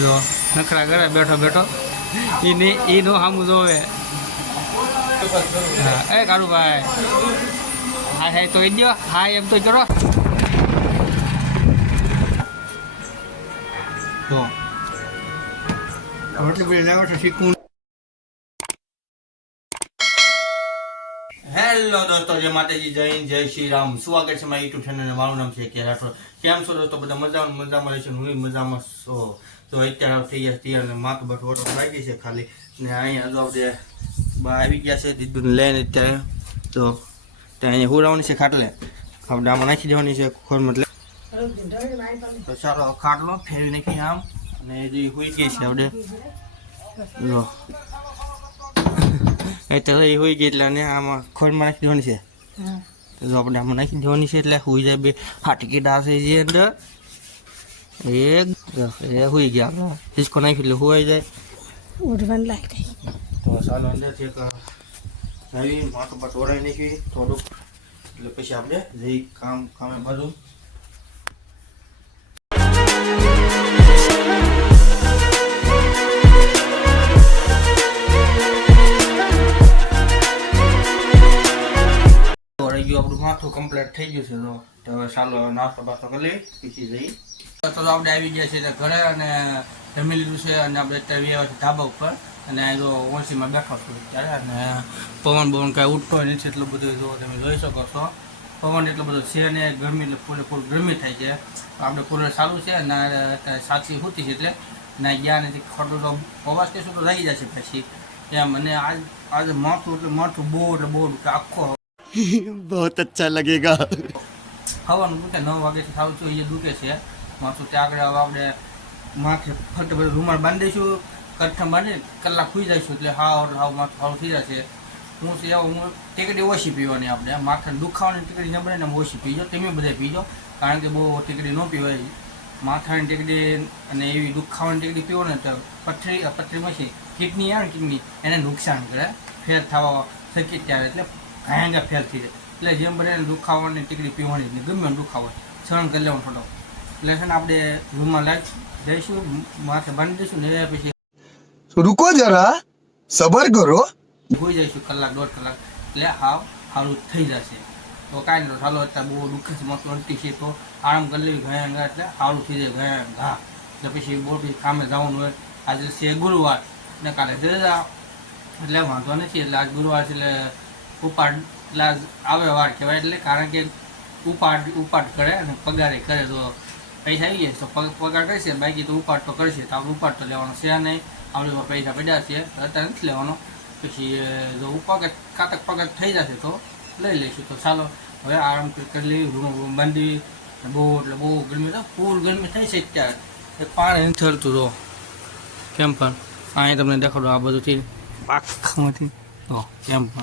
જો, નખરા કરે, બેઠો બેઠો. ઈ એ નો સામું જોવે. હા, એ કાળુભાઈ હા હા તો દો હા, એમ તો કરો. તો એટલી બધી લેવડ શીખવું હેલો દોસ્તો, જય માતાજી, જય હિન્દ, જય શ્રી રામ. સ્વાગત છે મારા યુટ્યુબ ચેનલ મારું નામ છે કે રાઠોડ કેમ છો દોસ્તો? બધા મજામાં? મજામાં રહેશે? હું મજામાં છો. તો અત્યારે થઈ ગયા તૈયાર ને માથું બટ ઓટો લાગી છે ખાલી. ને અહીંયા જો આપણે આવી ગયા છે, દીદુને લઈને અત્યારે. તો ત્યાં અહીંયા હુરાવાની છે ખાટલે. આપણે આમાં નાખી દેવાની છે ખોરમાં. એટલે તો ચાલો, ખાટલો ફેરવી નાખી આમ. અને જે હોઈ ગઈ છે આપણે. એ હોઈ ગઈ એટલે આમાં ખોરમાં નાખી દેવાની છે. જો આપણે આમાં નાખી દેવાની છે એટલે હોઈ જાય બે ફાટકી ડાસે છે અંદર એક એ હોઈ ગયા. આપણે ડિસ્કો નાખી એટલે હોઈ જાય. ઉઠવાનું લાગે તો ચાલો અંદરથી એક નવી માથું પર ઓરાઈ નાખી થોડુંક. એટલે પછી આપણે જઈ કામ કામે બધું ઓરાઈ ગયું, આપણું માથું કમ્પ્લીટ થઈ ગયું છે, તો હવે ચાલો નાસ્તો બાસ્તો કરી લઈ પીસી જઈ તો આપણે આવી ગયા છીએ ઘરે અને જમી લીધું છે અને આપણે અત્યારે આવ્યા છે ધાબા ઉપર. અને જો ઓછીમાં બેઠો છું ત્યારે અને પવન બવન કાંઈ ઉઠતો નથી એટલું બધું જો તમે જોઈ શકો છો. પવન એટલો બધો છે ને, ગરમી એટલે પૂરે પૂરું ગરમી થાય છે. આપણે કુલર ચાલુ છે અને સાચી હોતી છે એટલે ના ગયા નથી, ખોટું તો અવાજ કહેશું તો રહી જશે પછી. એમ અને આજ, આજે માથું એટલે માથું બહુ એટલે બહુ. આખો बहुत अच्छा लगेगा ખાવાનું દુખે નવ વાગ્યાથી ખાવું છું એ દુખે છે માથું ત્યાં આગળ હવે આપણે માથે ફટ બધું રૂમાલ બાંધી દઈશું કઠ્ઠા બાંધી કલાક ખુઈ જઈશું એટલે હાવ એટલે હાવ માથું હાવ થઈ જશે હું છે એવું હું ટીકડી ઓછી પીવાની આપણે માથાને દુખાવાની ટીકડી ન બને ને ઓછી પીજો તમે બધા પીજો કારણ કે બહુ ટીકડી ન પીવાય માથાની ટીકડી અને એવી દુખાવાની ટીકડી પીવો ને તો પથરી પથરીમાં છે કિડની આવે ને કિડની એને નુકસાન કરે ફેર થવા શકી ત્યારે એટલે હાંગા ફેલ થઈ જાય. એટલે જેમ બને દુખાવાની ટીકડી પીવાની જ ગમે દુખાવો સહન કરી લેવાનું થોડો એટલે છે ને આપણે રૂમમાં લાવી જઈશું માથે બાંધી દઈશું ને પછી રૂકો જરા. સબર કરો. હોઈ જઈશું કલાક દોઢ કલાક. એટલે હાવ સારું થઈ જશે. તો કાંઈ નહીં હાલો અત્યારે બહુ દુઃખે છે મસ્ત અંટી છે તો આરામ કરી લેવી ગયા ઘા એટલે સારું થઈ જાય ગયા ઘા એટલે પછી બહુ પછી કામે જવાનું હોય. આજે છે ગુરુવાર. ને કાલે જજા એટલે વાંધો નથી એટલે આજ ગુરુવાર છે એટલે ઉપાડ એટલે આવે વાર કહેવાય એટલે કારણ કે ઉપાડ ઉપાડ કરે અને પગારે કરે તો પૈસા આવી જાય. તો પગ- પગાર કરશે બાકી તો ઉપાડ તો કરશે. તો આપણે ઉપાડ તો લેવાનો છે નહીં. આપણે પૈસા પડ્યા છે. અત્યારે નથી લેવાનો. પછી જો ઉપાગ કાતક પગત થઈ જશે તો લઈ લઈશું. તો ચાલો, હવે આરામ કરી લેવી રૂમ રૂમ બાંધી બહુ, એટલે બહુ ગરમી તો ફૂલ ગરમી થઈ છે અત્યારે. પાણી નથી હરતું તો. કેમ પણ? અહીં તમને દેખાડો આ બધુંથી પાખામાંથી તો, કેમ પણ?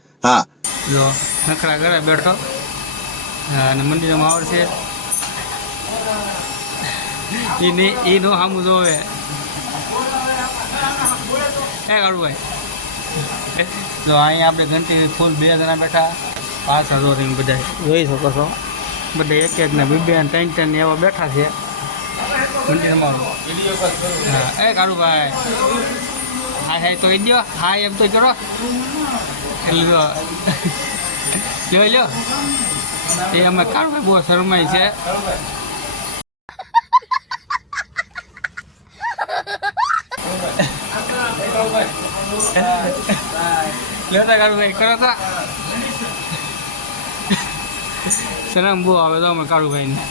हाँ જો નખરા ઘરે બેઠો. હા, અને મંદિરનો માહોલ છે. એ ની એ નો સામું જોવે. હે કાળુભાઈ જો અહીંયા આપણે ઘંટી ફૂલ બે જણા બેઠા. પાછળ દોરીને બધા. જોઈ શકો છો. બધા એક એક ને બીબે બે ને ત્રણ ત્રણ એવા બેઠા છે. મંદિરમાં હા એ કાળુભાઈ હા હા તો એ દો હા એમ તો કરો. એટલે જો લ્યો લ્યો એ અમે કાળુભાઈ બહુ શરમાય છે. લેતા તા કાળુભાઈ કરો તા. શરમ બહુ આવે તો અમે કાળુભાઈને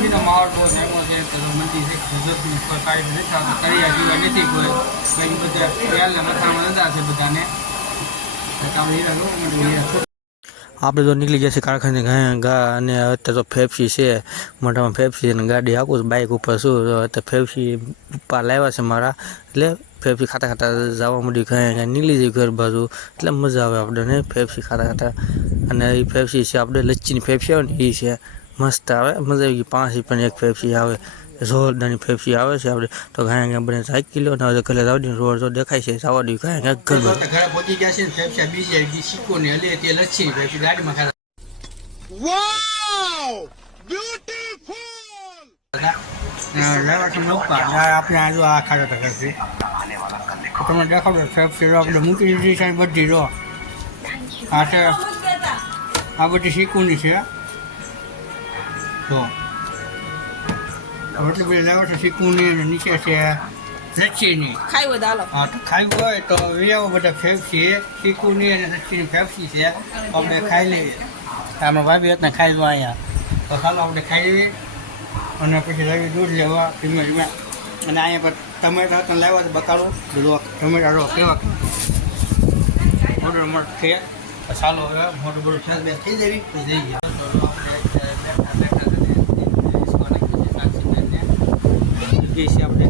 મંદિરનો માહોલ બહુ સારો છે, તો છે ગુજરાતની ઉપર કાંઈ નથી થતું, કર્યા જેવા નથી કોઈ. કંઈ બધા ખ્યાલના મથામાં નતા છે બધાને. આપણે તો નીકળી ગયા છે કારખાને ગા અને અત્યારે તો ફેફસી છે મોટામાં ફેફસી અને ગાડી આપું છું બાઇક ઉપર શું, તો અત્યારે ફેફસી પપ્પા લાવ્યા છે મારા. એટલે ફેફસી ખાતા ખાતા જવા માંડી ગયા ગયા નીકળી જઈ ઘર બાજુ. એટલે મજા આવે આપણને ફેફસી ખાતા ખાતા. અને એ ફેફસી છે, આપણે લચ્છીની ફેફસી આવે ને એ છે. મસ્ત આવે. મજા આવી ગઈ. પાંચ રૂપિયાની એક ફેફસી આવે. જોરદારની ફેફસી આવે છે આપણે તો ઘણા ક્યાં બને સાઈક કિલો ના હવે ઘરે આવડી રોડ તો દેખાય છે. સાવા દઉં ઘણા ક્યાંક ઘર ઘરે પહોંચી ગયા છે પેપ્સી બીજી આવી ગઈ શીખો ને હલે તે લચ્છી પેપ્સી ગાડીમાં ખાતા આપણે આજુ આ ખાતા કરશે તમને દેખાડો ફેફસી આપણે મૂકી દીધી છે બધી રો. આ છે આ બધી શીકુની છે. તો એટલી બધી લાવે છે શીકુની અને નીચે છે લચ્છીની ખાઈ બધા હા તો હોય તો વિયાવો બધા ફેફસી શીકુની અને લચ્છીની ફેફસી છે આપણે ખાઈ લઈએ. આમાં ભાભી હતા ખાઈ લો અહીંયા. તો ચાલો આપણે ખાઈ લઈએ અને પછી લાવી દૂધ લેવા ધીમે ધીમે અને અહીંયા પર ટમેટા હતા લાવ્યા તો બકાલો જો ટમેટા રો કેવા મોટું મોટું છે. ચાલો હવે મોટું મોટું થઈ જવી તો જઈ ગયા તો આપણે બેઠા બેઠા છે આપણે.